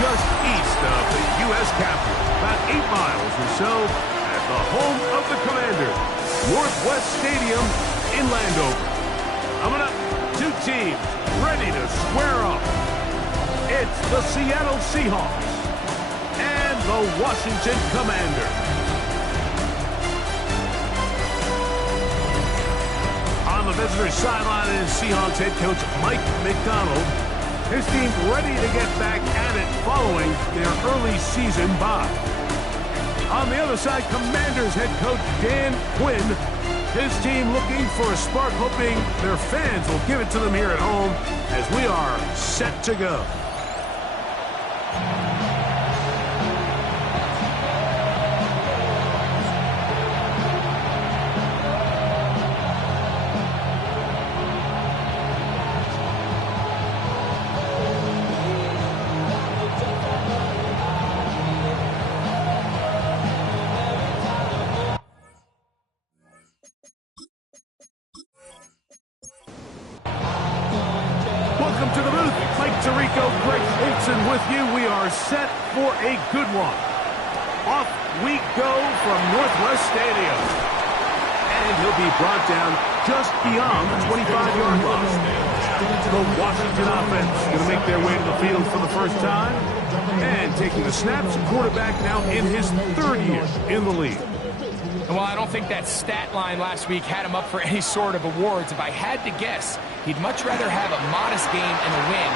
just east of the U.S. capital, about 8 miles or so, at the home of the Commanders, Northwest Stadium in Landover. Coming up, two teams ready to square up. It's the Seattle Seahawks and the Washington Commanders. On the visitor's sideline is Seahawks head coach Mike McDonald. His team ready to get back at it following their early season bye. On the other side, Commanders head coach Dan Quinn. His team looking for a spark, hoping their fans will give it to them here at home as we are set to go. Set for a good one. Off we go from Northwest Stadium. And he'll be brought down just beyond the 25-yard line. The Washington offense going to make their way to the field for the first time. And taking the snaps, quarterback now in his third year in the league. Well, I don't think that stat line last week had him up for any sort of awards. If I had to guess, he'd much rather have a modest game and a win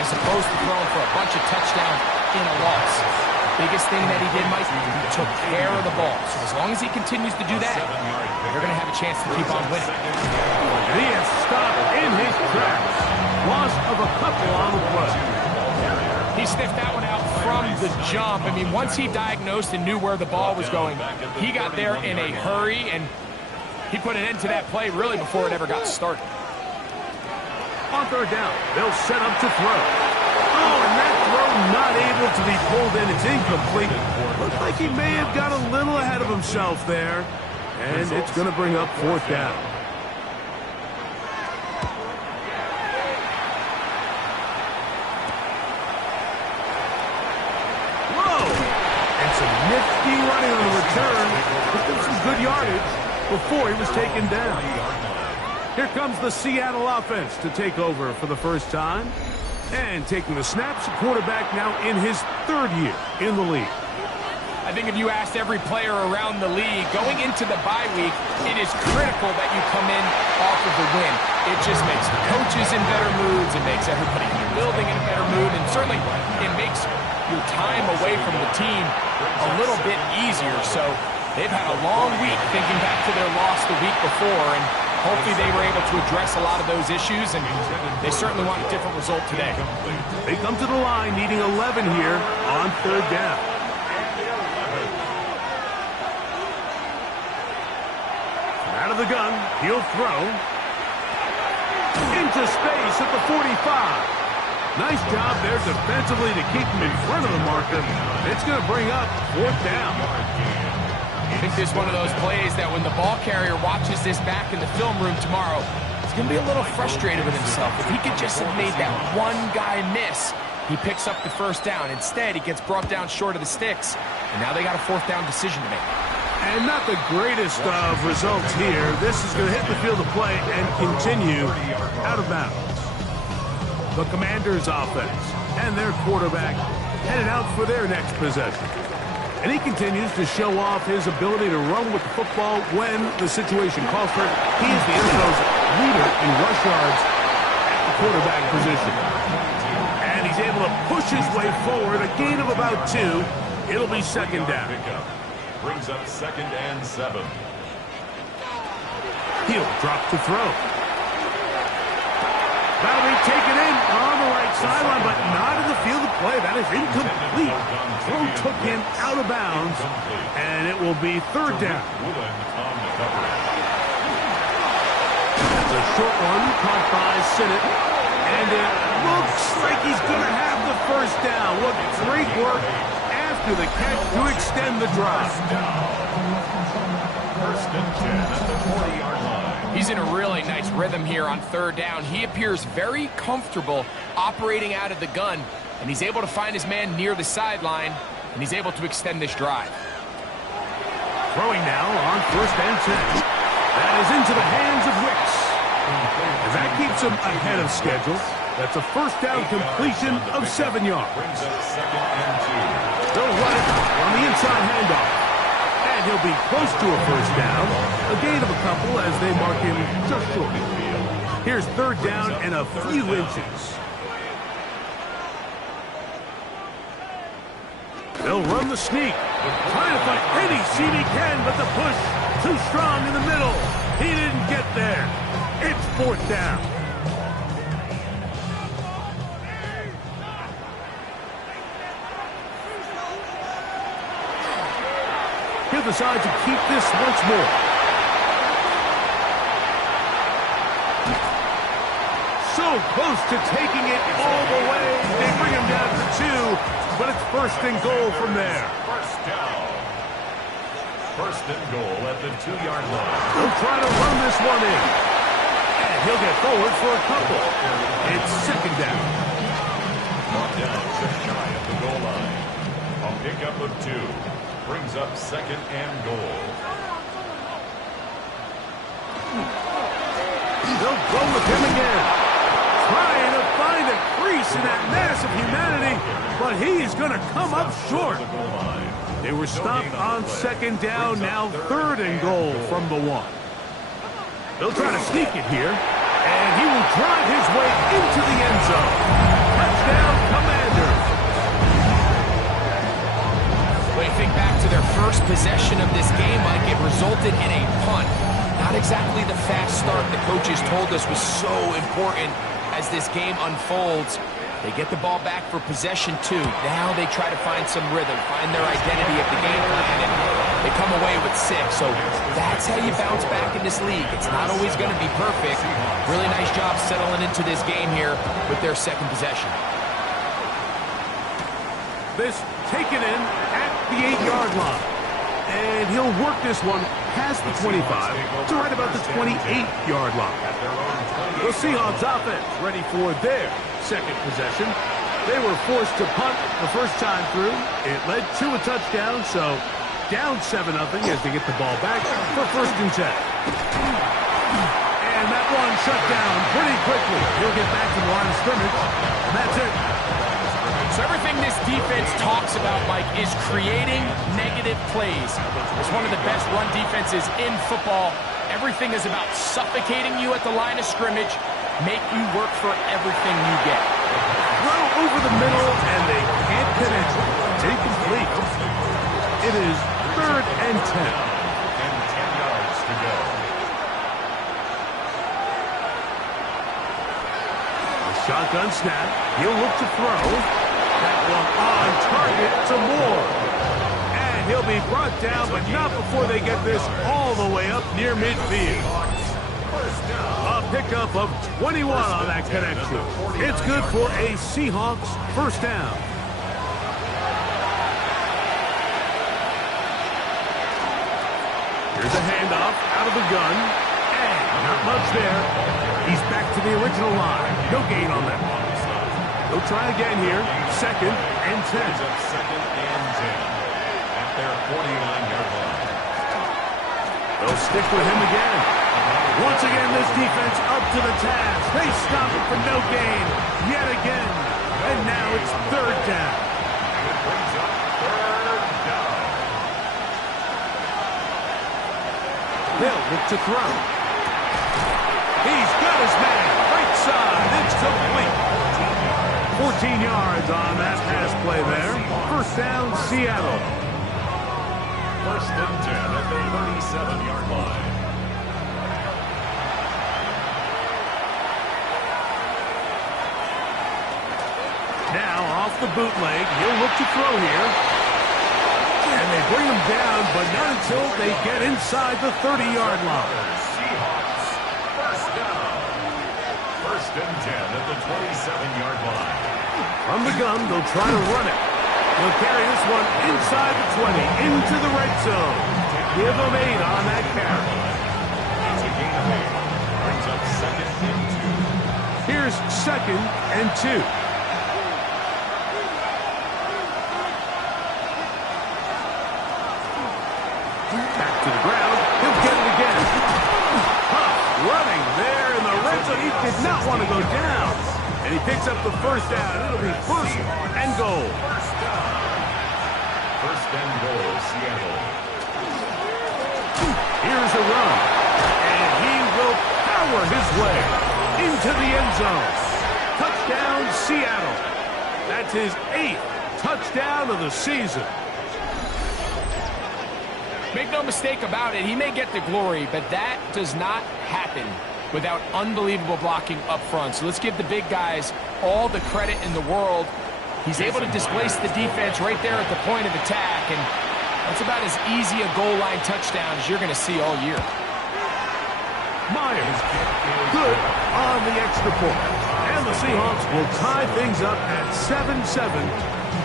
as opposed to throwing for a bunch of touchdowns in a loss. Biggest thing that he did, Mike, he took care of the ball. So as long as he continues to do that, they're going to have a chance to keep on winning. And he has stopped in his tracks. Loss of a couple on the play. He sniffed that one out from the jump. I mean, once he diagnosed and knew where the ball was going, he got there in a hurry, and he put an end to that play really before it ever got started. On third down, they'll set up to throw. Oh, and that throw not able to be pulled in. It's incomplete. Looks like he may have got a little ahead of himself there. And it's going to bring up fourth down. Whoa! And some nifty running on the return. Took some good yardage before he was taken down. Here comes the Seattle offense to take over for the first time. And taking the snaps, quarterback now in his third year in the league. I think if you asked every player around the league, going into the bye week, it is critical that you come in off of the win. It just makes the coaches in better moods. It makes everybody in the building in a better mood. And certainly, it makes your time away from the team a little bit easier. So they've had a long week thinking back to their loss the week before. And hopefully they were able to address a lot of those issues, and they certainly want a different result today. They come to the line needing 11 here on third down. Out of the gun, he'll throw. Into space at the 45. Nice job there defensively to keep him in front of the marker. It's going to bring up fourth down. I think this is one of those plays that when the ball carrier watches this back in the film room tomorrow, he's going to be a little frustrated with himself. If he could just have made that one guy miss, he picks up the first down. Instead, he gets brought down short of the sticks, and now they got a fourth down decision to make. And not the greatest of results here. This is going to hit the field of play and continue out of bounds. The Commanders' offense and their quarterback headed out for their next possession. And he continues to show off his ability to run with the football when the situation calls for it. He is the NFCl's leader in rush yards at the quarterback position. And he's able to push his way forward, a gain of about 2. It'll be second down. Brings up 2nd and 7. He'll drop to throw. That'll be taken in on the right sideline, but not in the field of play. That is incomplete. Throw took him out of bounds, and it will be third down. That's a short one caught by Sinnott, and it looks like he's going to have the first down. What great work after the catch to extend the drive. First and 10 at the 40-yard line. He's in a really nice rhythm here on third down. He appears very comfortable operating out of the gun. And he's able to find his man near the sideline, and he's able to extend this drive. Throwing now on 1st and 10. That is into the hands of Wicks. And that keeps him ahead of schedule. That's a first down completion of 7 yards. Brings up 2nd and 2. They'll run it on the inside handoff. And he'll be close to a first down. A gain of a couple as they mark him just short. Here's 3rd down and a few inches. They'll run the sneak. Trying to find any seam he can, but the push too strong in the middle. He didn't get there. It's 4th down. He'll decide to keep this once more. So close to taking it all the way. They bring him down to 2, but it's 1st and goal from there. First down. 1st and goal at the 2-yard line. He'll try to run this one in. And he'll get forward for a couple. It's 2nd down. Brought down just shy of the goal line. A pickup of 2. Brings up 2nd and goal. They'll go with him again. Trying to find a crease in that mass of humanity, but he's going to come up short. They were stopped on 2nd down, now 3rd and goal from the 1. They'll try to sneak it here, and he will drive his way into the end zone. Touchdown, Commanders. When you think back to their first possession of this game, Mike, it resulted in a punt. Not exactly the fast start the coaches told us was so important as this game unfolds. They get the ball back for possession 2. Now they try to find some rhythm, find their identity of the game plan, and they come away with 6. So that's how you bounce back in this league. It's not always going to be perfect. Really nice job settling into this game here with their 2nd possession. This taken in at the 8-yard line. And he'll work this one past the 25 to right about the 28-yard line. The Seahawks offense ready for their 2nd possession. They were forced to punt the first time through. It led to a touchdown, so down 7-0 as they get the ball back for 1st and 10. And that one shut down pretty quickly. He'll get back to the line of scrimmage. And that's it. So everything this defense talks about, Mike, is creating negative plays. It's one of the best run defenses in football. Everything is about suffocating you at the line of scrimmage, make you work for everything you get. Throw over the middle, and they can't connect. It's incomplete. It is 3rd and 10. And 10 yards to go. A shotgun snap. He'll look to throw. That one on target to Moore. And he'll be brought down, but not before they get this all the way up near midfield. A pickup of 21 on that connection. It's good for a Seahawks 1st down. Here's a handoff out of the gun. And not much there. He's back to the original line. No gain on that one. They'll try again here. 2nd and 10. 2nd and 10 at their 49-yard line. They'll stick with him again. Once again, this defense up to the task. They stop it for no gain yet again. And now it's 3rd down. It brings up 3rd down. They'll look to throw. He's got his man. Right side. It's complete. 14 yards on that pass play there. 1st down, Seattle. 1st and 10 at the 37-yard line. Now off the bootleg. He'll look to throw here. And they bring him down, but not until they get inside the 30-yard line. Seahawks, 1st down. 1st and 10 at the 27-yard line. From the gun, they'll try to run it. He'll carry this one inside the 20, into the red zone. Give him 8 on that carry. It's a gain of 8. Brings up 2nd and 2. Here's 2nd and 2. Back to the ground. He'll get it again. Huff running there in the red zone. He did not want to go down. And he picks up the first down. It'll be first and goal. First and goal, Seattle. Here's a run. And he will power his way into the end zone. Touchdown, Seattle. That's his 8th touchdown of the season. Make no mistake about it, he may get the glory, but that does not happen without unbelievable blocking up front. So let's give the big guys all the credit in the world. He's able to displace the defense right there at the point of attack, and that's about as easy a goal line touchdown as you're going to see all year. Myers, good on the extra point. And the Seahawks will tie things up at 7-7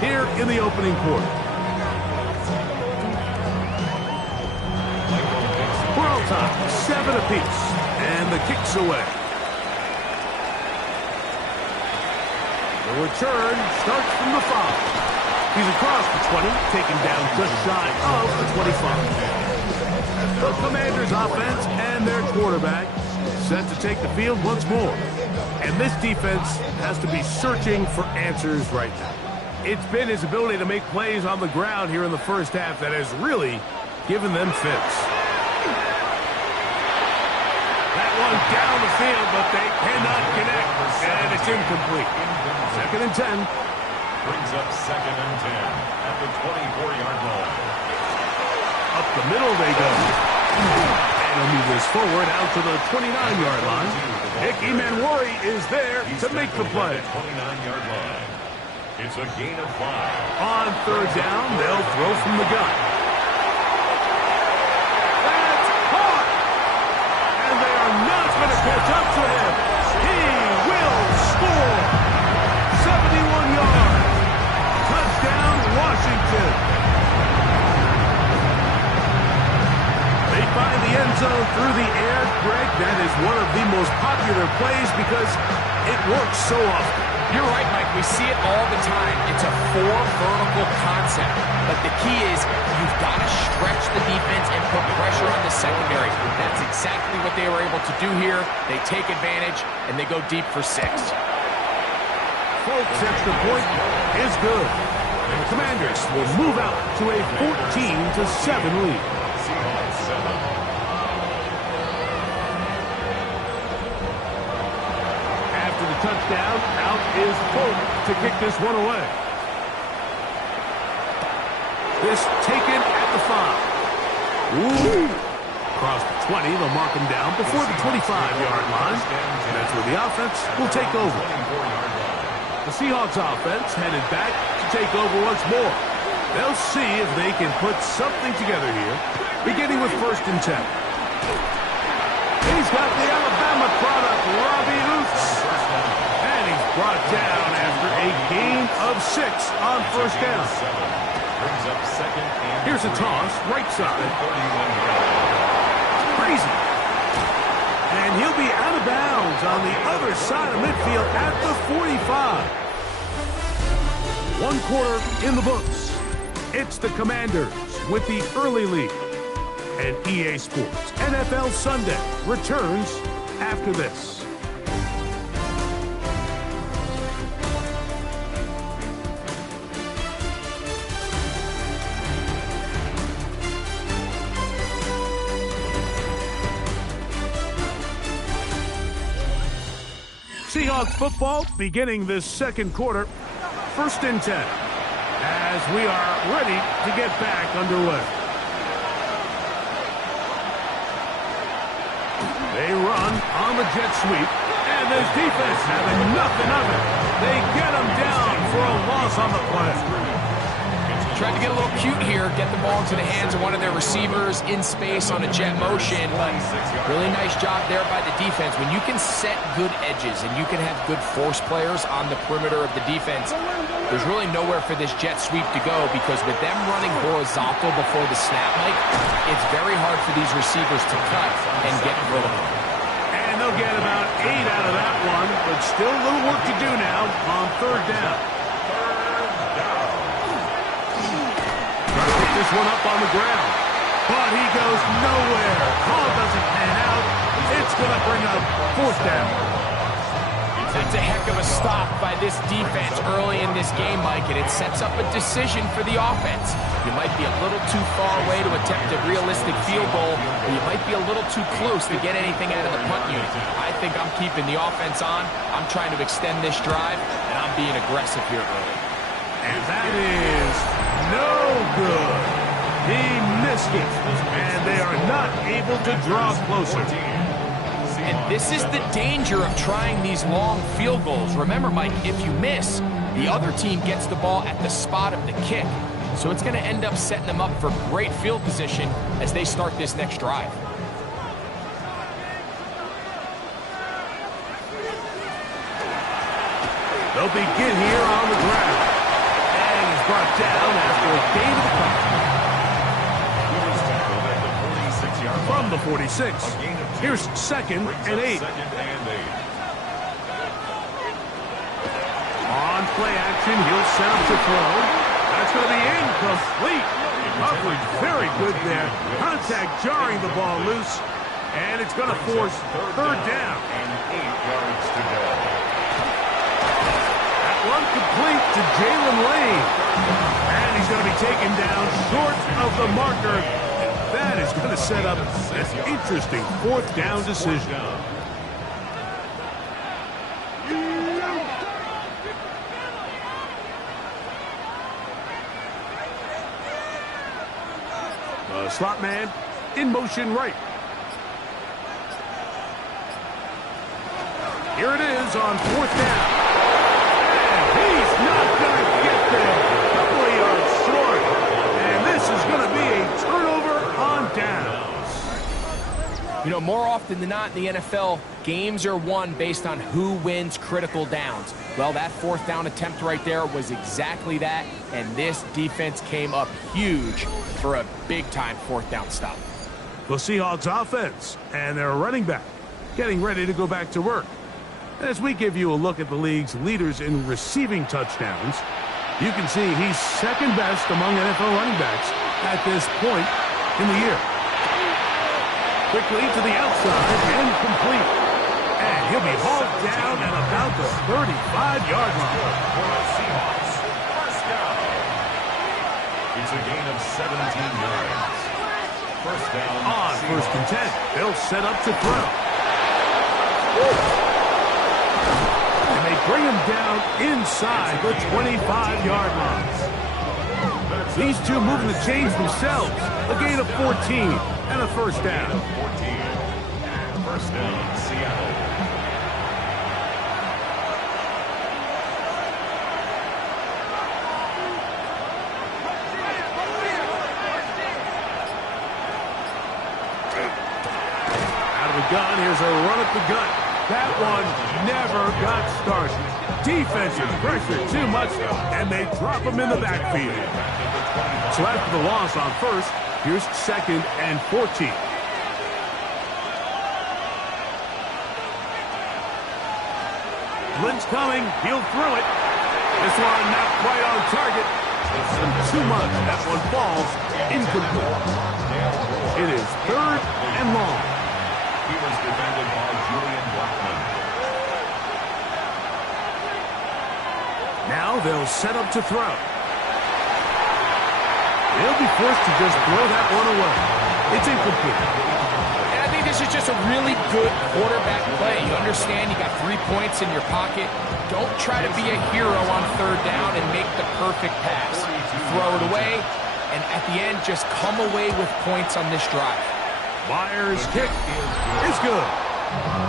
here in the opening quarter. We're all tied, 7 apiece, and the kick's away. The return starts from the 5. He's across the 20, taken down just shy of the 25. The Commanders' offense and their quarterback set to take the field once more. And this defense has to be searching for answers right now. It's been his ability to make plays on the ground here in the first half that has really given them fits. That one down the field, but they cannot connect, and it's incomplete. 2nd and 10. Brings up 2nd and 10 at the 24-yard line. Up the middle they go. And he'll move this forward out to the 29-yard line. Ickey Manwari is there to make the play. 29-yard line. It's a gain of 5. On 3rd down, they'll throw from the gun. That's caught! And they are not going to catch up to him. He will score. 71 yards. Touchdown, Washington. They find the end zone through the air. Greg, that is one of the most popular plays because it works so often. You're right, Mike. We see it all the time. It's a 4 vertical concept. But the key is you've got to stretch the defense and put pressure on the secondary. That's exactly what they were able to do here. They take advantage, and they go deep for 6. Folks, extra point is good. And the Commanders will move out to a 14-7 lead. Seahawks 7. Touchdown. Out is Polk to kick this one away. This taken at the 5. Ooh. Across the 20, they'll mark him down before the 25-yard line. And that's where the offense will take over. The Seahawks offense headed back to take over once more. They'll see if they can put something together here, beginning with 1st and 10. He's got the Alabama product, Robbie Hoots. Brought down after a gain of 6 on 1st down. Brings up 2nd and Here's a toss, right side. Crazy. And he'll be out of bounds on the other side of midfield at the 45. 1 quarter in the books. It's the Commanders with the early lead. And EA Sports NFL Sunday returns after this. Seahawks football beginning this 2nd quarter. 1st and 10 as we are ready to get back underway. They run on the jet sweep, and this defense having nothing of it. They get them down for a loss on the play. Tried to get a little cute here, get the ball into the hands of one of their receivers in space on a jet motion, but really nice job there by the defense. When you can set good edges and you can have good force players on the perimeter of the defense, there's really nowhere for this jet sweep to go because with them running horizontal before the snap, Mike, it's very hard for these receivers to cut and get vertical. And they'll get about 8 out of that one, but still a little work to do now on 3rd down. This one up on the ground. but he goes nowhere. Call doesn't pan out. It's going to bring up fourth down. That's a heck of a stop by this defense early in this game, Mike, and it sets up a decision for the offense. You might be a little too far away to attempt a realistic field goal, or you might be a little too close to get anything out of the punt unit. I think I'm keeping the offense on. I'm trying to extend this drive, and I'm being aggressive here early. And that is no good. He missed it, and they are not able to draw closer. And this is the danger of trying these long field goals. Remember, Mike, if you miss, the other team gets the ball at the spot of the kick. So it's going to end up setting them up for great field position as they start this next drive. They'll begin here on the ground. And he's brought down after a gain of the punt. From the 46. Here's 2nd and 8. On play action, he'll set up to throw. That's going to be incomplete. Coverage very good there. Contact jarring the ball loose. And it's going to force third down. And 8 yards to go. That one complete to Jalen Lane. And he's going to be taken down short of the marker. That is going to set up an interesting fourth down decision. The slot man in motion right. Here it is on fourth down. And he's not going to get there. A couple of yards short. And this is going to be a turnover on downs. You know, more often than not in the NFL, games are won based on who wins critical downs. Well, that fourth down attempt right there was exactly that, and this defense came up huge for a big-time fourth down stop. The Seahawks offense and their running back getting ready to go back to work. As we give you a look at the league's leaders in receiving touchdowns, you can see he's second best among NFL running backs at this point in the year. Quickly to the outside and complete. And he'll be hauled down at about the 35-yard line. For the Seahawks, first down. It's a gain of 17 yards. First down. On first and 10, they'll set up to throw. And they bring him down inside the 25-yard line. These two moving the chains themselves. A gain of 14 and a first down. 14. First down, Seattle. Out of the gun, here's a run at the gut. That one never got started. Defensive pressure too much, and they drop him in the backfield. So after the loss on first, here's 2nd and 14. Blitz coming. He'll throw it. This one not quite on target. Too much. That one falls incomplete. It is 3rd and long. He was defended by Julian Blackman. Now they'll set up to throw. They'll be forced to just throw that one away. It's incomplete. And I think this is just a really good quarterback play. You understand you got 3 points in your pocket. Don't try to be a hero on third down and make the perfect pass. Throw it away, and at the end, just come away with points on this drive. Myers' kick is good.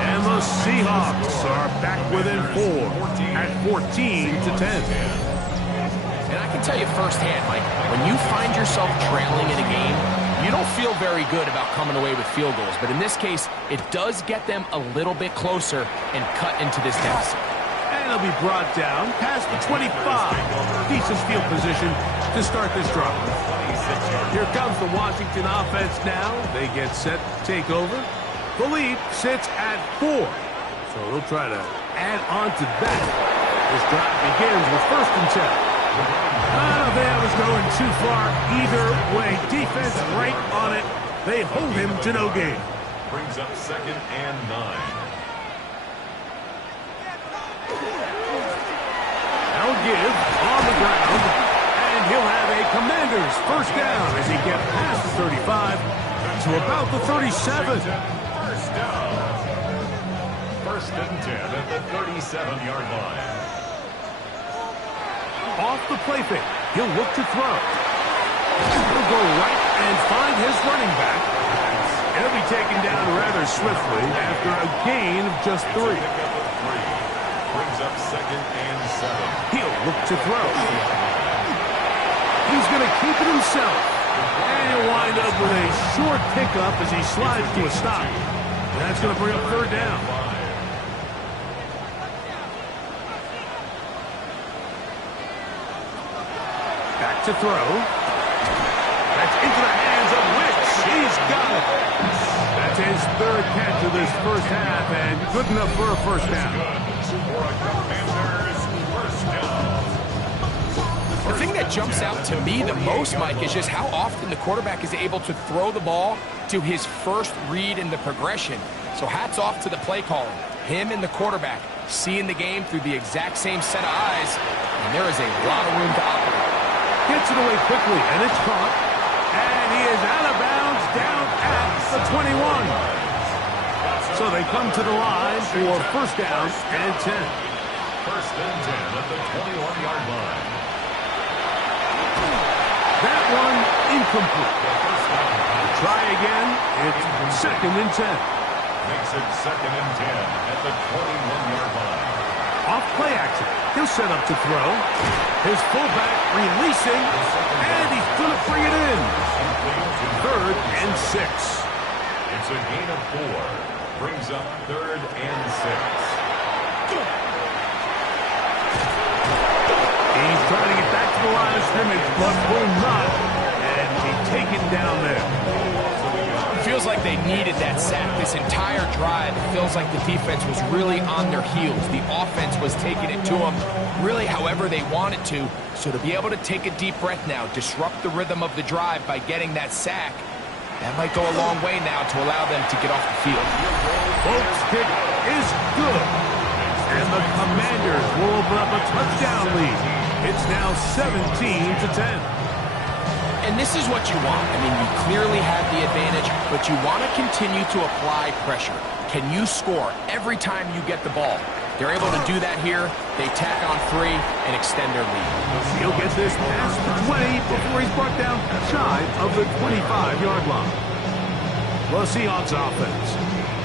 And the Seahawks are back within 4 at 14-10. And I can tell you firsthand, Mike, when you find yourself trailing in a game, you don't feel very good about coming away with field goals. But in this case, it does get them a little bit closer and cut into this deficit. And he'll be brought down past the 25. Decent field position to start this drive. Here comes the Washington offense now. They get set to take over. The lead sits at 4. So they'll try to add on to that. This drive begins with 1st and 10. I don't think I was going too far either way. Defense right on it They hold him to no gain. Brings up 2nd and 9. Now give on the ground, and he'll have a Commanders first down as he gets past the 35 to about the 37. First down. 1st and 10 at the 37-yard line. Off the play fake, he'll look to throw. He'll go right and find his running back. He'll be taken down rather swiftly after a gain of just 3. Brings up 2nd and 7. He'll look to throw. He's going to keep it himself. And he'll wind up with a short pickup as he slides to a stop. That's going to bring up 3rd down. Back to throw. That's into the hands of Wicks. He's got it. That's his 3rd catch of this first half, and good enough for a first down. For a Commanders first down. The thing that jumps out to me the most, Mike, is just how often the quarterback is able to throw the ball to his first read in the progression. So hats off to the play caller. Him and the quarterback seeing the game through the exact same set of eyes, and there is a lot of room to operate. Gets it away quickly, and it's caught. And he is out of bounds down at the 21. So they come to the line for first down and 10. 1st and 10 at the 21-yard line. That one incomplete. Try again. It's 2nd and 10. Makes it 2nd and 10 at the 21-yard line. Off play action. He'll set up to throw. His fullback releasing, and he's going to bring it in. 3rd and 6. It's a gain of 4. Brings up 3rd and 6. He's trying to get back to the line of scrimmage, but will not. And be taken down there. It feels like they needed that sack this entire drive. It feels like the defense was really on their heels. The offense was taking it to them really however they wanted to. So to be able to take a deep breath now, disrupt the rhythm of the drive by getting that sack, that might go a long way now to allow them to get off the field. Folks' kick is good. And the Commanders will open up a touchdown lead. It's now 17-10. And this is what you want. I mean, you clearly have the advantage, but you want to continue to apply pressure. Can you score every time you get the ball? They're able to do that here. They tack on 3 and extend their lead. He'll get this past the 20 before he's brought down shy of the 25-yard line. The Seahawks offense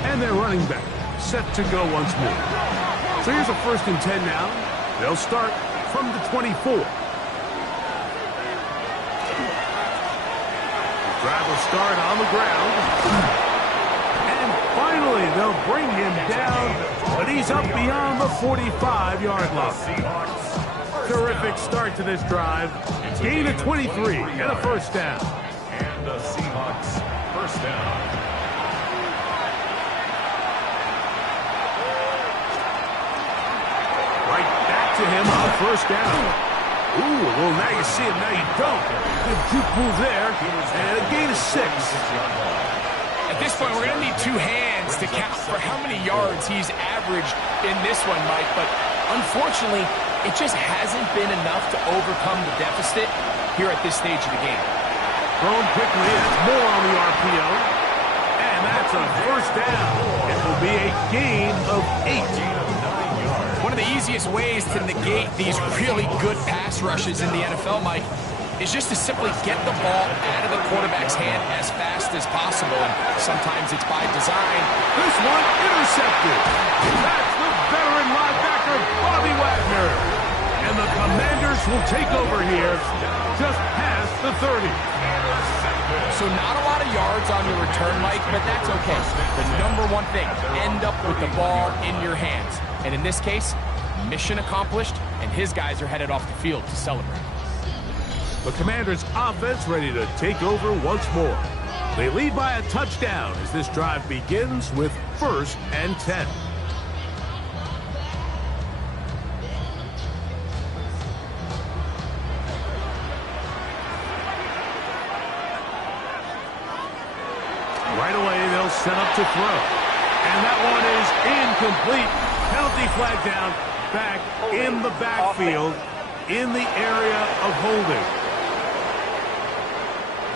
and their running back set to go once more. So here's a 1st and 10 now. They'll start from the 24. Drive will start on the ground. And finally, they'll bring him down, but he's up beyond the 45-yard line. Terrific start to this drive. Gain of 23 and a first down. And the Seahawks first down. Right back to him on first down. Ooh, well, now you see it, now you don't. Good juke move there, and a gain of 6. At this point, we're going to need 2 hands to count for how many yards he's averaged in this one, Mike. But unfortunately, it just hasn't been enough to overcome the deficit here at this stage of the game. Thrown quickly, that's more on the RPO. And that's a first down. It will be a gain of 8. One of the easiest ways to negate these really good pass rushes in the NFL, Mike, is just to simply get the ball out of the quarterback's hand as fast as possible. And sometimes it's by design. This one intercepted. That's the veteran linebacker, Bobby Wagner. And the Commanders will take over here just past the 30. So not a lot of yards on your return, Mike, but that's okay. The number one thing, end up with the ball in your hands. And in this case, mission accomplished, and his guys are headed off the field to celebrate. The Commanders' offense ready to take over once more. They lead by a touchdown as this drive begins with 1st and 10. Right away, they'll set up to throw. And that one is incomplete. Penalty flag down, back in the backfield, in the area of holding.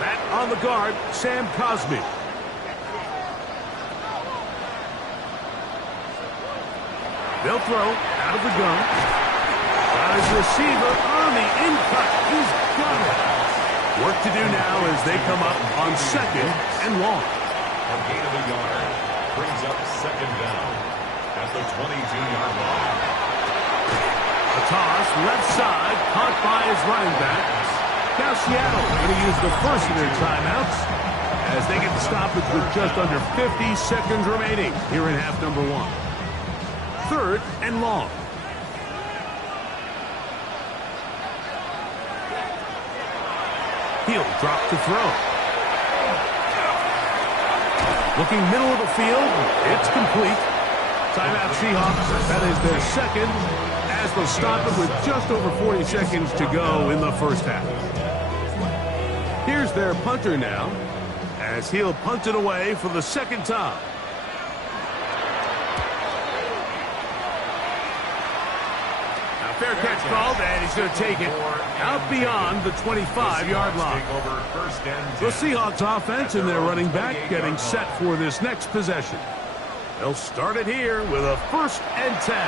Back on the guard, Sam Cosmi. They'll throw out of the gun. Got his receiver on the in-cut. He's got it. Work to do now as they come up on 2nd and long. A gain of a yard brings up 2nd down at the 22-yard line. A toss, left side, caught by his running back. Now Seattle going to use the first of their timeouts as they get the stoppage with just under 50 seconds remaining here in half number 1. 3rd and long. He'll drop to throw. Looking middle of the field, it's complete. Timeout Seahawks, that is their 2nd, as they'll stop it with just over 40 seconds to go in the first half. Here's their punter now, as he'll punt it away for the 2nd time. Fair catch called, and he's going to take it out beyond the 25-yard line. The Seahawks offense and their running back getting set for this next possession. They'll start it here with a 1st and 10.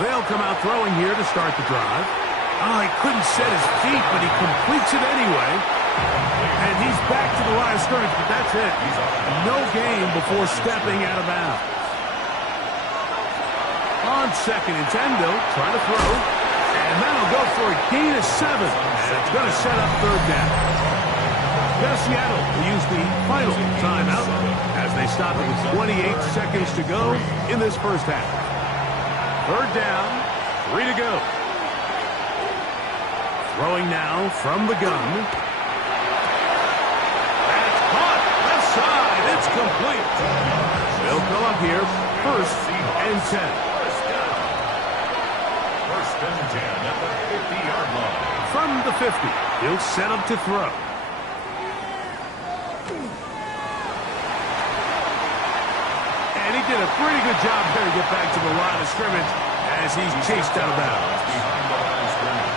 They'll come out throwing here to start the drive. Oh, he couldn't set his feet, but he completes it anyway. And he's back to the line of scrimmage, but that's it. No gain before stepping out of bounds. On 2nd and 10, they'll try to throw. And that'll go for a gain of 7. And it's going to set up 3rd down. Now Seattle will use the final timeout as they stop it with 28 seconds to go in this first half. 3rd down, 3 to go. Throwing now from the gun. It's complete. They'll go up here, 1st and 10. 1st and 10 at the 50-yard line. From the 50, he'll set up to throw. And he did a pretty good job there to get back to the line of scrimmage as he's chased out of bounds. Behind the line of scrimmage.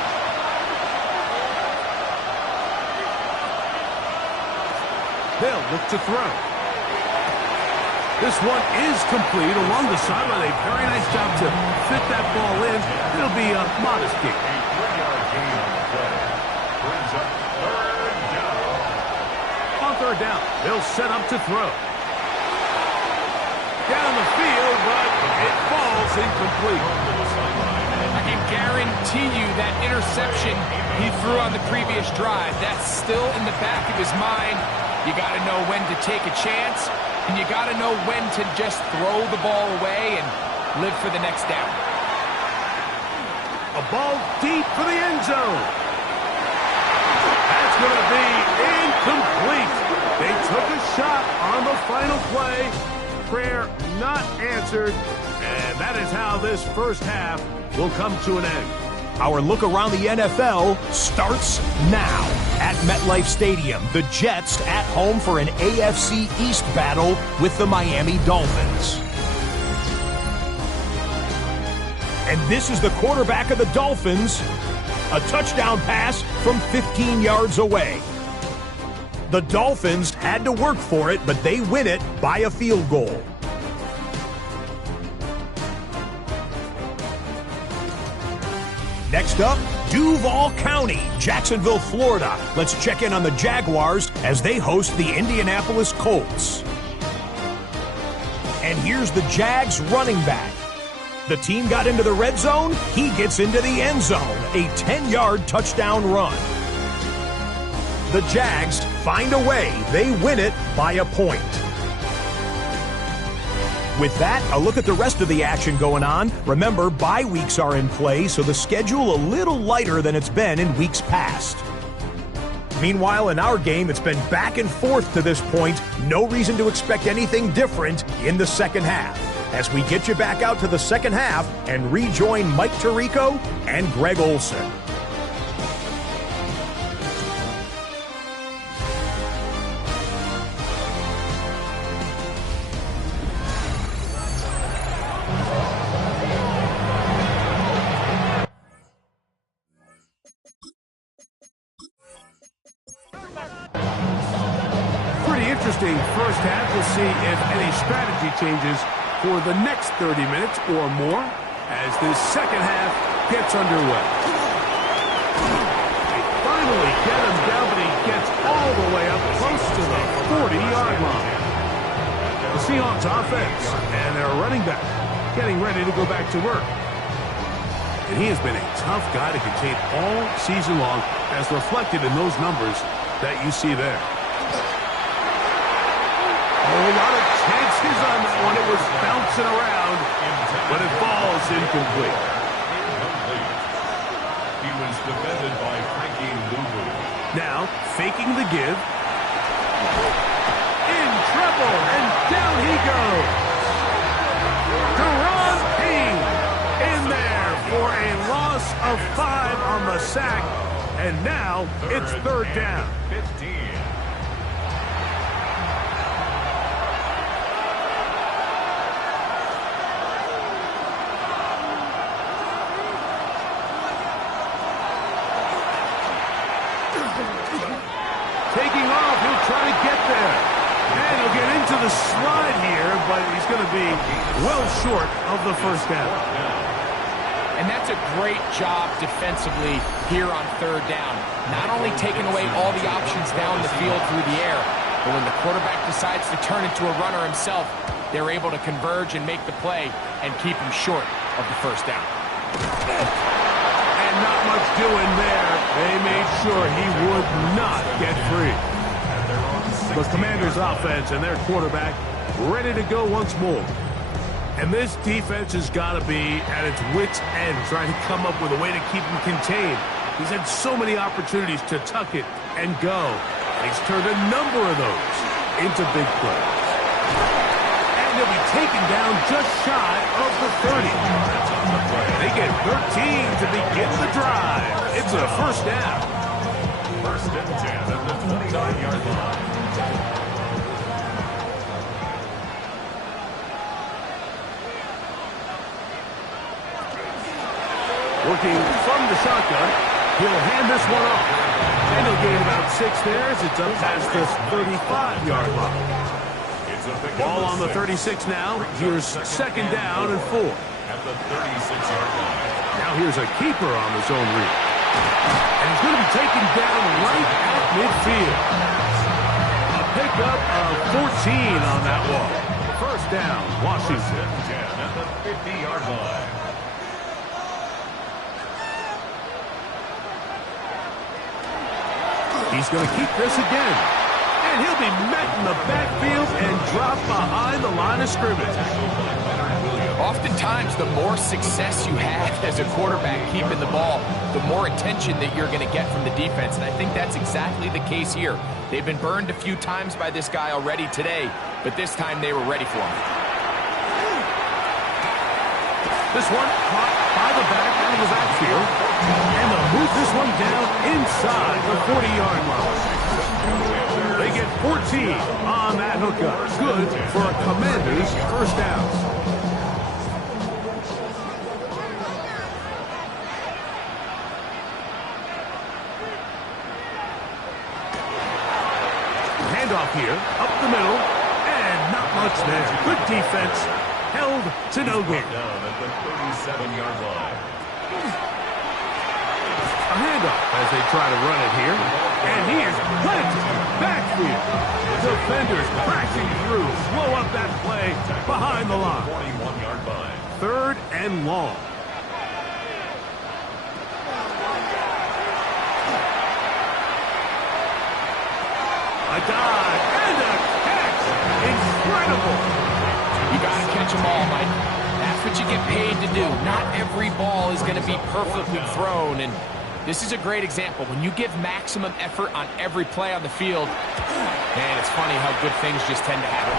They'll look to throw. This one is complete along the sideline. A very nice job to fit that ball in. It'll be a modest kick. A 3-yard gain on the play. Brings up 3rd down. On 3rd down, they'll set up to throw. Down the field, but it falls incomplete. I can guarantee you that interception he threw on the previous drive, that's still in the back of his mind. You got to know when to take a chance, and you got to know when to just throw the ball away and live for the next down. A ball deep for the end zone. That's going to be incomplete. They took a shot on the final play. Prayer not answered, and that is how this first half will come to an end. Our look around the NFL starts now. At MetLife Stadium, the Jets at home for an AFC East battle with the Miami Dolphins. And this is the quarterback of the Dolphins. A touchdown pass from 15 yards away. The Dolphins had to work for it, but they win it by a field goal. Next up, Duval County, Jacksonville, Florida. Let's check in on the Jaguars as they host the Indianapolis Colts. And here's the Jags running back. The team got into the red zone. He gets into the end zone. A 10-yard touchdown run. The Jags find a way. They win it by a point. With that, a look at the rest of the action going on. Remember, bye weeks are in play, so the schedule a little lighter than it's been in weeks past. Meanwhile, in our game, it's been back and forth to this point. No reason to expect anything different in the second half. as we get you back out to the second half and rejoin Mike Tirico and Greg Olson. Interesting first half. We'll see if any strategy changes for the next 30 minutes or more as this second half gets underway. They finally get him down, but he gets all the way up close to the 40-yard line. The Seahawks offense and their running back getting ready to go back to work. And he has been a tough guy to contain all season long, as reflected in those numbers that you see there. A lot of chances on that one. It was bouncing around, but it falls incomplete. He was defended by Frankie Luvu. Now, faking the give. In trouble, and down he goes. Teron Payne in there for a loss of 5 on the sack, and now it's third down. 15. Taking off, he'll try to get there. And he'll get into the slide here, but he's going to be well short of the first down. And that's a great job defensively here on third down. Not only taking away all the options down the field through the air, but when the quarterback decides to turn into a runner himself, they're able to converge and make the play and keep him short of the first down. And not much doing there. They made sure he would not get free. The Commanders' offense and their quarterback ready to go once more. And this defense has got to be at its wits' end, trying to come up with a way to keep him contained. He's had so many opportunities to tuck it and go. And he's turned a number of those into big plays. And he'll be taken down just shy of the 30. They get 13 to begin the drive. It's a first down. First and 10 at the 29-yard line. Working from the shotgun, he'll hand this one off. And he'll gain about 6 there as it's up past this 35-yard line. Ball on the 36 now. Here's second down and 4. At the 36-yard line. Now here's a keeper on the zone read. And he's going to be taken down right at midfield. A pickup of 14 on that one. First down, Washington. 10 at the 50-yard line. He's going to keep this again. And he'll be met in the backfield and dropped behind the line of scrimmage. Oftentimes, the more success you have as a quarterback keeping the ball, the more attention that you're going to get from the defense. And I think that's exactly the case here. They've been burned a few times by this guy already today, but this time they were ready for him. This one caught by the back out of the backfield. And they'll move this one down inside the 40-yard line. They get 14 on that hookup. Good for a Commanders first down. Handoff here, up the middle, and not much there. Good defense, held to no gain. Down at the 37-yard line. A handoff as they try to run it here. And he is planted backfield. Defenders crashing through. Slow up that play behind the line. 41-yard line. Third and long. A dive and a catch. Incredible. You got to catch them all, Mike. That's what you get paid to do. Not every ball is going to be perfectly thrown, and this is a great example. When you give maximum effort on every play on the field, man, it's funny how good things just tend to happen.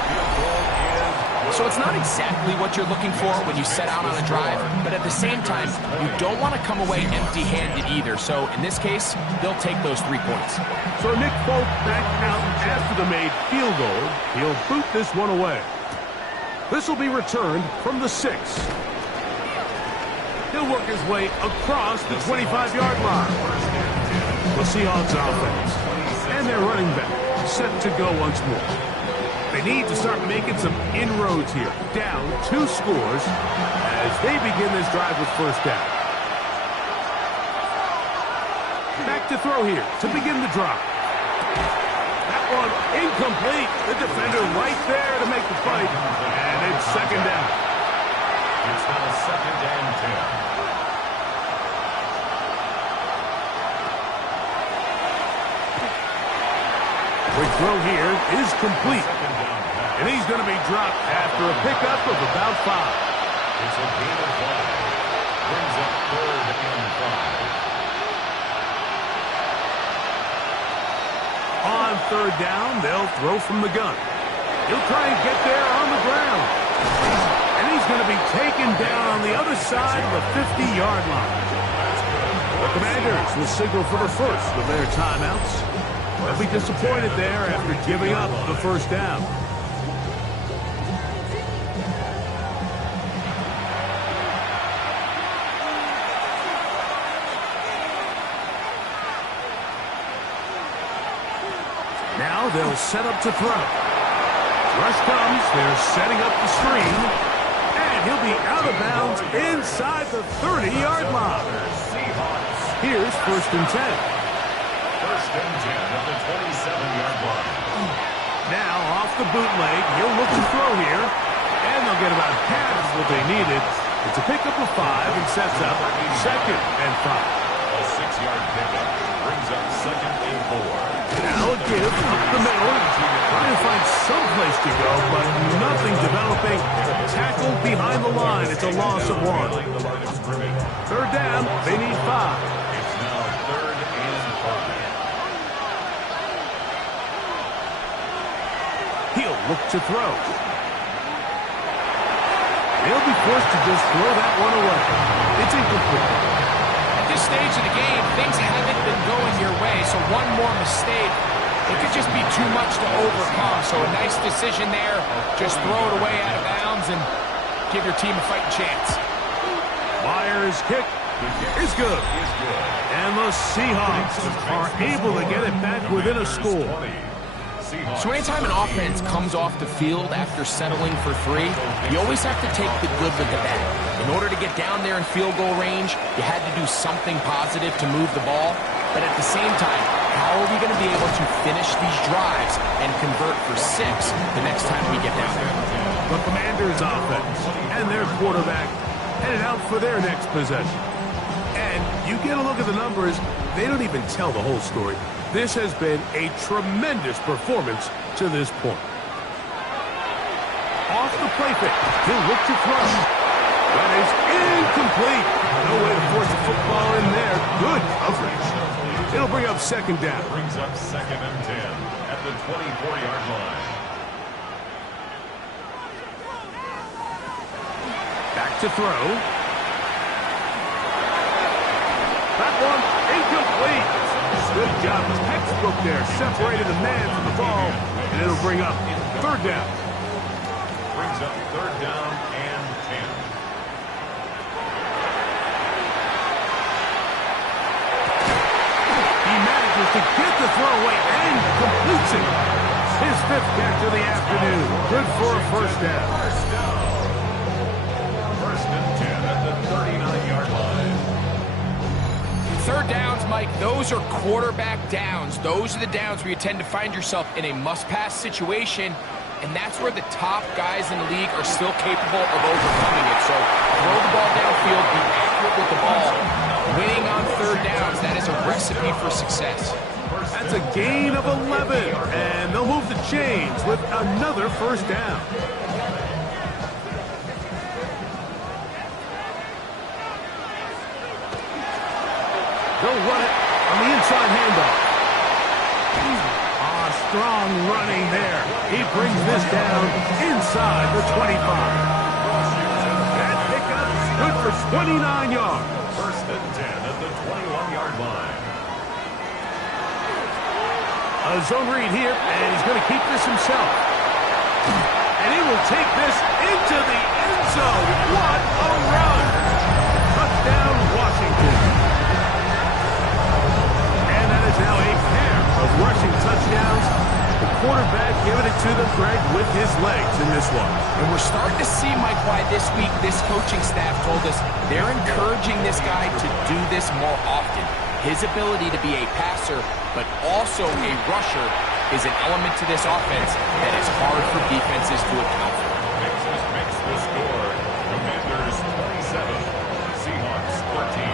So it's not exactly what you're looking for when you set out on a drive, but at the same time, you don't want to come away empty-handed either. So in this case, they'll take those 3 points. So Nick Folk back out after the made field goal. He'll boot this one away. This will be returned from the 6. He'll work his way across the 25-yard line. The Seahawks offense and their running back set to go once more. They need to start making some inroads here. Down 2 scores as they begin this drive with first down. Back to throw here to begin the drive. That one incomplete. The defender right there to make the fight. And it's second down. It's now 2nd and 10. Quick throw here is complete. And he's going to be dropped after a pickup of about 5. It's a gain of 5. Brings up 3rd and 5. On 3rd down, they'll throw from the gun. He'll try and get there on the ground. And he's going to be taken down on the other side of the 50-yard line. The Commanders will signal for the first of their timeouts. They'll be disappointed there after giving up the first down. Now they'll set up to throw. Rush comes. They're setting up the screen. And he'll be out of bounds inside the 30-yard line. Here's 1st and 10. 1st and 10 at the 27-yard line. Now off the bootleg, he'll look to throw here, and they'll get about half of what they needed. It's a pickup of 5 and sets up 2nd and 5. A 6-yard pickup brings up 2nd and 4. Now a give up the middle, trying to find some place to go, but nothing developing. Tackled behind the line. It's a loss of 1. 3rd down, they need 5. It's now 3rd and 5. He'll look to throw. He'll be forced to just throw that one away. It's incomplete. At this stage of the game, things haven't been going your way, so one more mistake, it could just be too much to overcome. So a nice decision there. Just throw it away out of bounds and give your team a fighting chance. Myers' kick is good. And the Seahawks are able to get it back within a score. So anytime an offense comes off the field after settling for 3, you always have to take the good with the bad. In order to get down there in field goal range, you had to do something positive to move the ball. But at the same time, how are we going to be able to finish these drives and convert for 6 the next time we get down there? The Commanders' offense and their quarterback headed out for their next possession. And you get a look at the numbers, they don't even tell the whole story. This has been a tremendous performance to this point. Off the play fake, he'll look to throw. That is incomplete. No way to force the football in there. Good coverage. It'll bring up 2nd down. Brings up 2nd and 10 at the 24-yard line. Back to throw. That one incomplete. Good job. Textbook there. Separated the man from the ball. And it'll bring up 3rd down. Brings up 3rd down and 10. He manages to get the throw away and completes it. His 5th catch of the afternoon. Good for a 1st down. 1st and 10 at the 39-yard line. 3rd downs, Mike, those are quarterback downs. Those are the downs where you tend to find yourself in a must-pass situation, and that's where the top guys in the league are still capable of overcoming it. So throw the ball downfield, be accurate with the ball. Winning on 3rd downs, that is a recipe for success. That's a gain of 11, and they'll move the chains with another 1st down. They'll run it on the inside handoff. strong running there. He brings this down inside the 25. That pickup is good for 29 yards. First and 10 at the 21-yard line. A zone read here, and he's going to keep this himself. And he will take this into the end zone. What a run! Touchdown, Washington. And that is now a pair of rushing touchdowns. The quarterback giving it to them, Greg, with his legs in this one. And we're starting to see, Mike, why this week this coaching staff told us they're encouraging this guy to do this more often. His ability to be a passer, but also a rusher, is an element to this offense that is hard for defenses to account for. Texas makes the score. Commanders 27, Seahawks 13.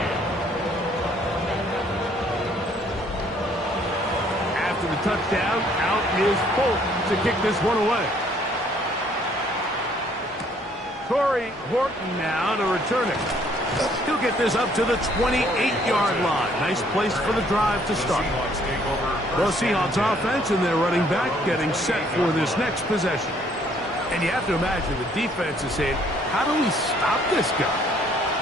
After the touchdown, out is Fulton to kick this one away. Corey Horton now to return it. He'll get this up to the 28-yard line. Nice place for the drive to start. The Seahawks offense and their running back getting set for this next possession. And you have to imagine the defense is saying, how do we stop this guy?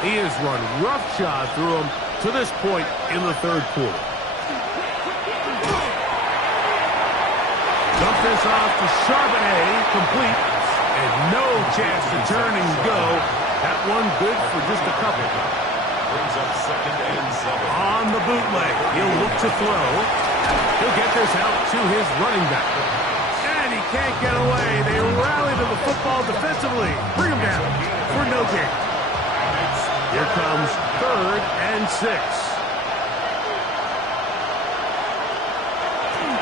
He has run roughshod through him to this point in the third quarter. Dump this off to Charbonnet, complete, and no chance to turn and go. That one good for just a couple. Brings up second and 7. On the bootleg, he'll look to throw. He'll get this out to his running back. And he can't get away. They rally to the football defensively. Bring him down for no gain. Here comes third and 6.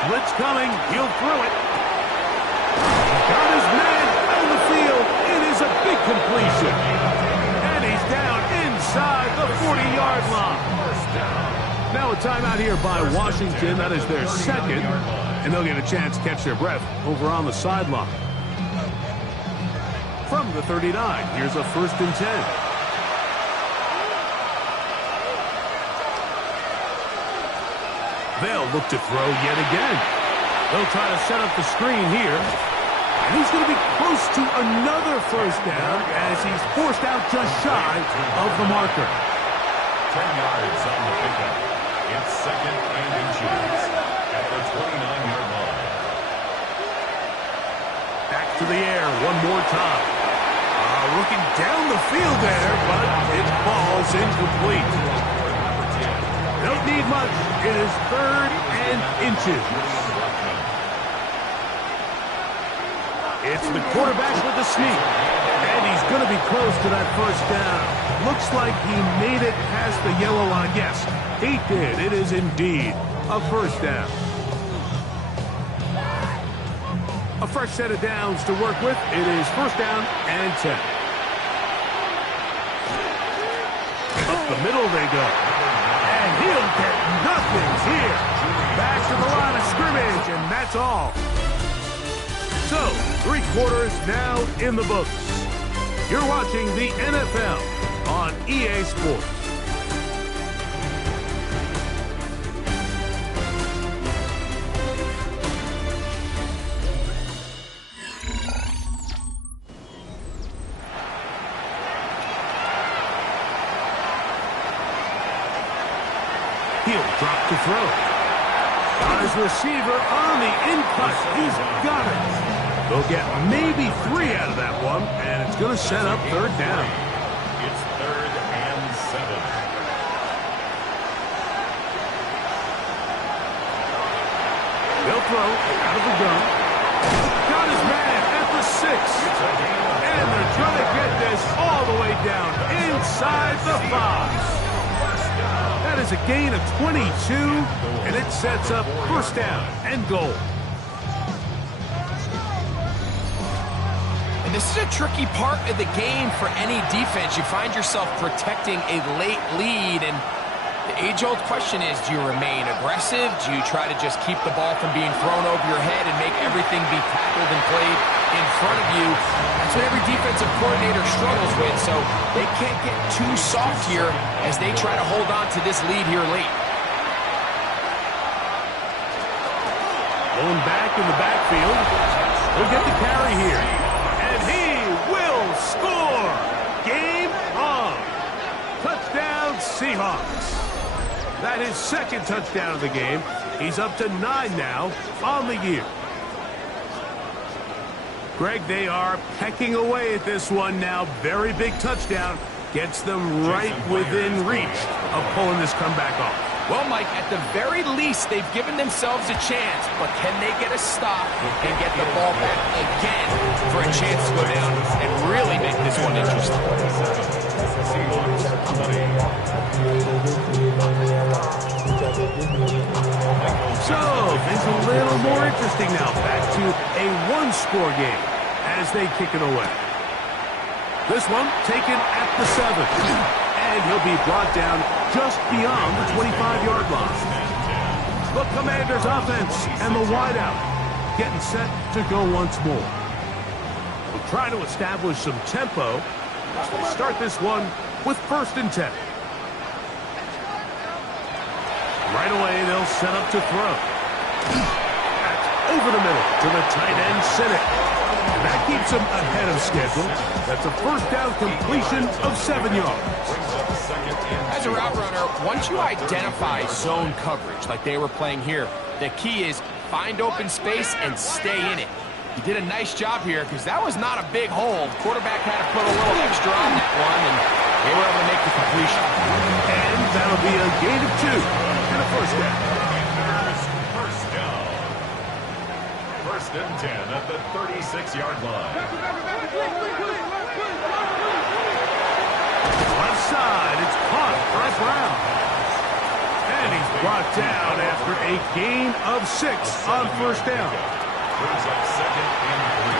Blitz coming. He'll throw it. Got his man out of the field. It is a big completion. And he's down inside the 40-yard line. Now a timeout here by Washington. That is their second. And they'll get a chance to catch their breath over on the sideline. From the 39, here's a first and 10. They'll look to throw yet again. They'll try to set up the screen here. And he's going to be close to another first down as he's forced out just shy of the marker. 10 yards on the pickup. It's second and inches at the 29-yard line. Back to the air one more time. Looking down the field there, but it falls incomplete. Don't need much. It is third and inches. It's the quarterback with the sneak. And he's going to be close to that first down. Looks like he made it past the yellow line. Yes, he did. It is indeed a first down. A fresh set of downs to work with. It is first down and 10. Up the middle they go. And he'll get nothing here. Back to the line of scrimmage, and that's all. So, 3 quarters now in the books. You're watching the NFL on EA Sports. He'll drop to throw. Got his receiver on the in-cut. He's got it. They'll get maybe 3 out of that one, and it's going to set up third down. It's third and 7. They'll throw out of the gun. Got his man at the 6. And they're trying to get this all the way down inside the 5. That is a gain of 22, and it sets up first down and goal. And this is a tricky part of the game for any defense. You find yourself protecting a late lead, and the age-old question is, do you remain aggressive? Do you try to just keep the ball from being thrown over your head and make everything be tackled and played in front of you? That's what every defensive coordinator struggles with, so they can't get too soft here as they try to hold on to this lead here late. Pulling back in the backfield. He'll get the carry here. And he will score. Game on. Touchdown, Seahawks. That is second touchdown of the game. He's up to 9 now on the year. Greg, they are pecking away at this one now. Very big touchdown. Gets them right within reach of pulling this comeback off. Well, Mike, at the very least, they've given themselves a chance. But can they get a stop and get the ball back again for a chance to go down and really make this one interesting? So, things a little more interesting now. Back to a one-score game as they kick it away. This one taken at the 7. And he'll be brought down just beyond the 25-yard line. The Commanders' offense and the wideout getting set to go once more. We'll try to establish some tempo as they start this one with 1st and 10. Right away, they'll set up to throw. Over the middle to the tight end, Sinnott. And that keeps him ahead of schedule. That's a first down completion of 7 yards. As a route runner, once you identify zone coverage like they were playing here, the key is find open space and stay in it. He did a nice job here because that was not a big hole. The quarterback had to put a little extra on that one, and they were able to make the completion. And that'll be a gain of 2 and a first down. First and 10 at the 36-yard line. Left side, it's caught by Brown. And he's brought down after a gain of 6 on first down. Brings up 2nd and 3.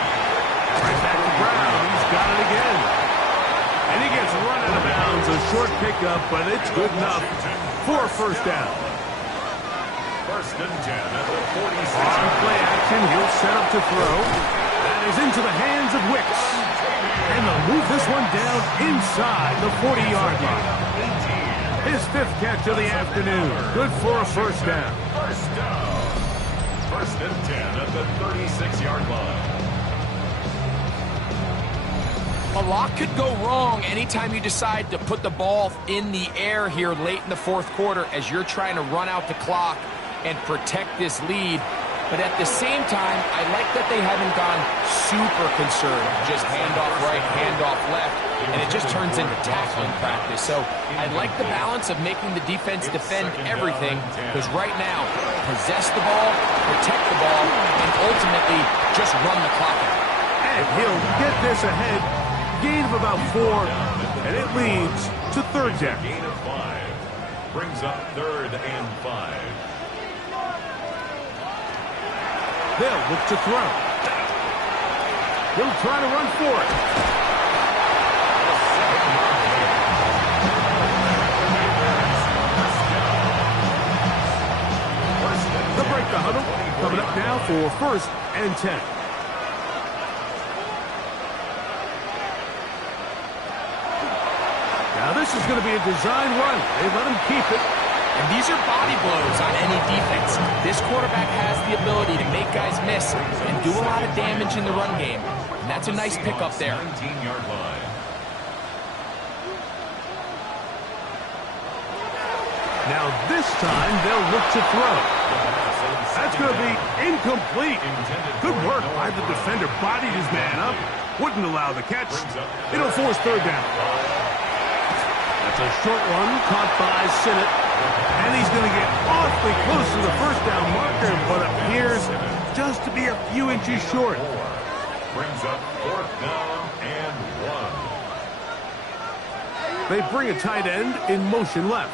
Right back to Brown. He's got it again. And he gets run out of bounds. A short pickup, but it's good enough for first down. First and 10 at the 46. On play action, he'll set up to throw. That is into the hands of Wicks. And they'll move this one down inside the 40-yard line. His 5th catch of the afternoon. Good for a first down. First down. First and 10 at the 36-yard line. A lot could go wrong anytime you decide to put the ball in the air here late in the 4th quarter as you're trying to run out the clock and protect this lead. But at the same time, I like that they haven't gone super conservative. Just handoff right, handoff left, and it just turns into tackling practice. So I like the balance of making the defense defend everything, because right now, possess the ball, protect the ball, and ultimately just run the clock out. And he'll get this ahead. Gain of about 4, and it leads to 3rd down. Gain of 5. Brings up 3rd and 5. They'll look to throw. He'll try to run for it. They'll break the huddle. Coming up now for 1st and 10. Now this is going to be a design run. They let him keep it. And these are body blows on any defense. This quarterback has the ability to make guys miss and do a lot of damage in the run game. And that's a nice pickup there. 19-yard line. Now this time they'll look to throw. That's going to be incomplete. Good work by the defender. Bodied his man up. Wouldn't allow the catch. It'll force 3rd down. That's a short one caught by Sinnott. And he's going to get awfully close to the first down marker, but appears just to be a few inches short. Brings up 4th down and 1. They bring a tight end in motion left.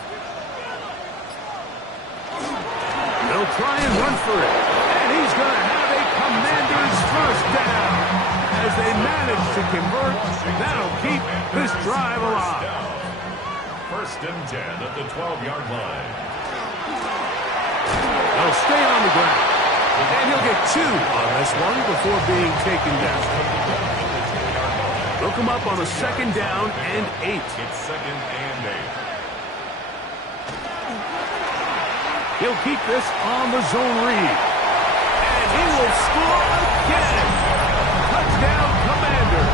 They'll try and run for it. And he's going to have a Commander's first down. As they manage to convert, that'll keep this drive alive. First and 10 at the 12-yard line. They'll stay on the ground. And he'll get 2 on this one before being taken down. They'll come up on a 2nd down and 8. It's 2nd and 8. He'll keep this on the zone read. And will score again. Touchdown, Commander.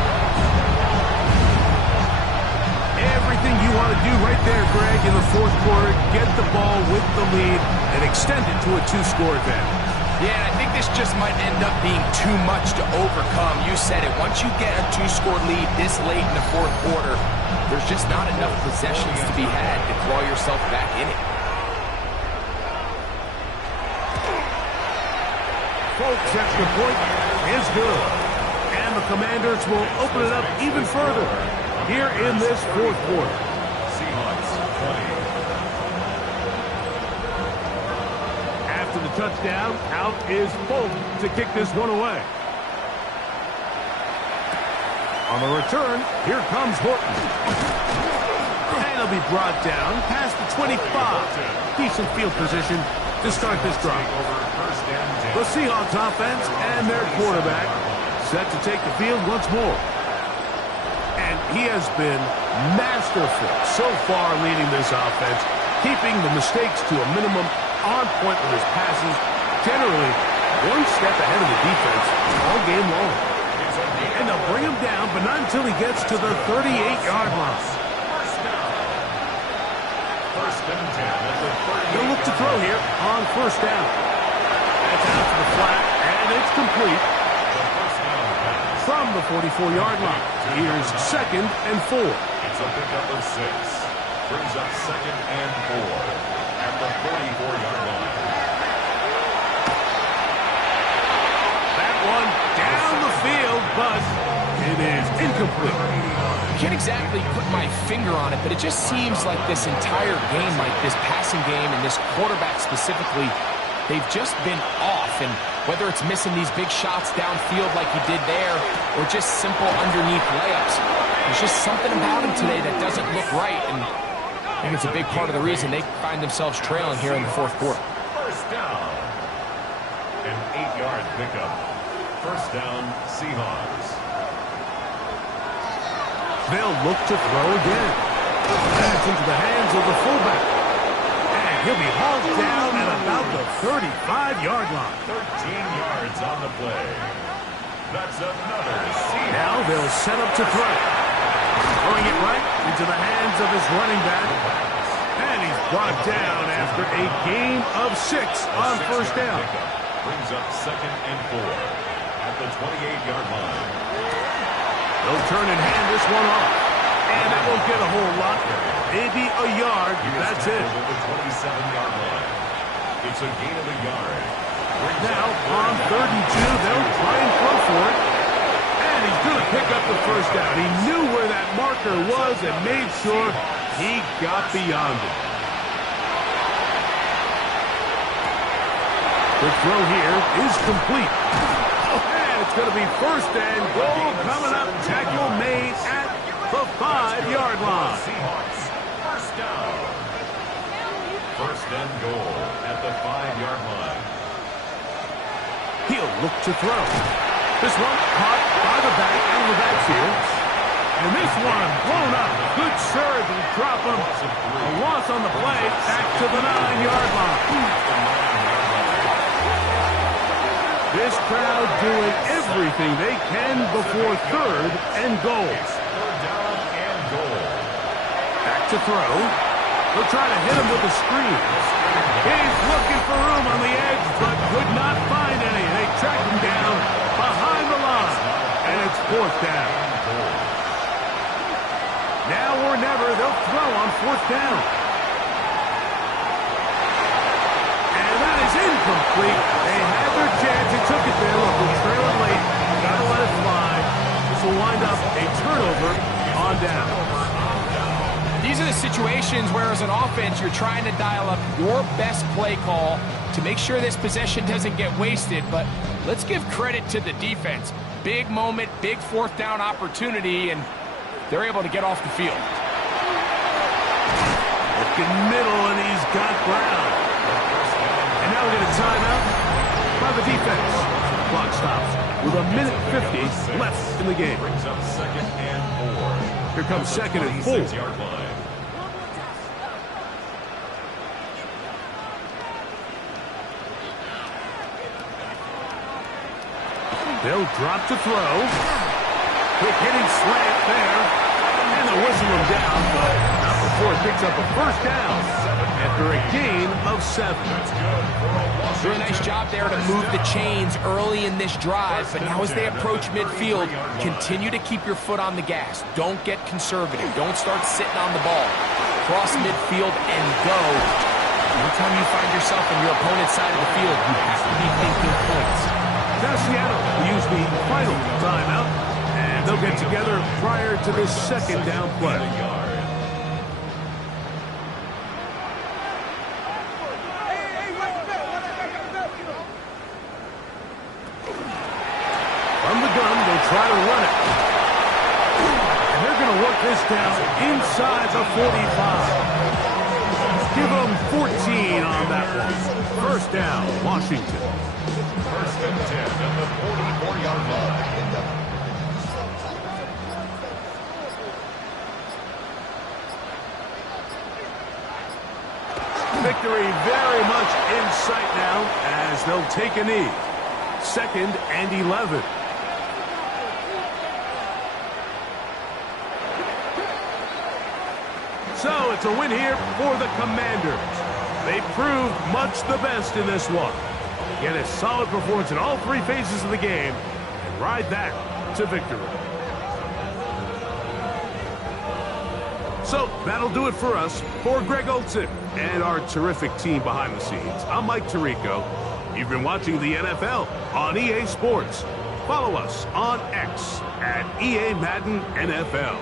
Everything you want to do right there, Greg, in the fourth quarter. Get the ball with the lead and extend it to a 2-score advantage. Yeah, I think this just might end up being too much to overcome. You said it. Once you get a 2-score lead this late in the fourth quarter, there's just not enough possessions to be had to claw yourself back in it. Folks, extra point is good. And the Commanders will open it up even further here in this fourth quarter. Seahawks 20. After the touchdown, out is Folk to kick this one away. On the return, here comes Horton. And he'll be brought down past the 25. Decent field position to start this drive. The Seahawks offense and their quarterback set to take the field once more. And he has been masterful so far leading this offense, keeping the mistakes to a minimum, on point with his passes, generally one step ahead of the defense all game long. And they'll bring him down, but not until he gets to the 38-yard line. First and 10 at the 38. He'll look to throw here on first down. That's out to the flat, and it's complete. From the 44-yard line, here's 2nd and 4. It's a pickup of 6. Brings up 2nd and 4 at the 44-yard line. That one down the field, but it is incomplete. Can't exactly put my finger on it, but it just seems like this entire game, like this passing game and this quarterback specifically, they've just been off. And whether it's missing these big shots downfield like he did there or just simple underneath layups, there's just something about him today that doesn't look right. And I think it's a big part of the reason they find themselves trailing here in the fourth quarter. First down. An 8-yard pickup. First down, Seahawks. They'll look to throw again. That's into the hands of the fullback. And he'll be hauled down at about the 35-yard line. 13 yards on the play. That's another Seahawks. Now they'll set up to throw. Throwing it right into the hands of his running back. And he's brought down after a gain of 6 on first down. Brings up 2nd and 4 at the 28-yard line. They'll turn and hand this one off. And that won't get a whole lot. Maybe a yard. That's it. At the 27-yard line. It's a gain of a yard. Now, on 3rd and 2, they'll try and throw for it. And he's going to pick up the first down. He knew where that marker was and made sure he got beyond it. The throw here is complete. And it's going to be 1st and goal coming up. Tackle made at the 5-yard line. Seahawks, first down. 1st and goal at the 5-yard line. He'll look to throw. This one caught by the back out of the backfield. And this one blown up. Good surge and drop him. A loss on the play. Back to the 9-yard line. This crowd doing everything they can before 3rd and goal. 3rd down and goal. Back to throw. They'll try to hit him with a screen. He's looking for room on the edge, but could not find any. They track him down behind the line. And it's 4th down. Now or never, they'll throw on 4th down. And that is incomplete. They had their chance. They took it there. Look, we're trailing late. Got to let it fly. This will wind up a turnover on down. These are the situations where, as an offense, you're trying to dial up your best play call to make sure this possession doesn't get wasted. But let's give credit to the defense. Big moment, big 4th down opportunity, and they're able to get off the field. Looking middle, and he's got Brown. And now we get a timeout by the defense. Clock stops with 1:50 left in the game. Brings up 2nd and 4. Here comes 2nd and 4. 26-yard line. They'll drop to throw. Quick hitting slant there. And they'll whistle him down, but not before it picks up a first down after a gain of 7. Doing a nice job there to move the chains early in this drive, but now as they approach midfield, continue to keep your foot on the gas. Don't get conservative. Don't start sitting on the ball. Cross midfield and go. Anytime you find yourself on your opponent's side of the field, you have to be thinking points. Now Seattle will use the final timeout, and they'll get together prior to this second down play. From the gun, they'll try to run it. And they're going to work this down inside the 45. Give them 14 on that one. First down, Washington. First and 10 at the 44-yard line. Victory very much in sight now as they'll take a knee. 2nd and 11. So it's a win here for the Commanders. They proved much the best in this one. Get a solid performance in all 3 phases of the game and ride that to victory. So that'll do it for us. For Greg Olson and our terrific team behind the scenes, I'm Mike Tirico. You've been watching the NFL on EA Sports. Follow us on X at EA Madden NFL.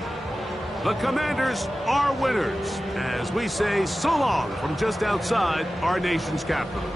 The Commanders are winners, as we say so long from just outside our nation's capital.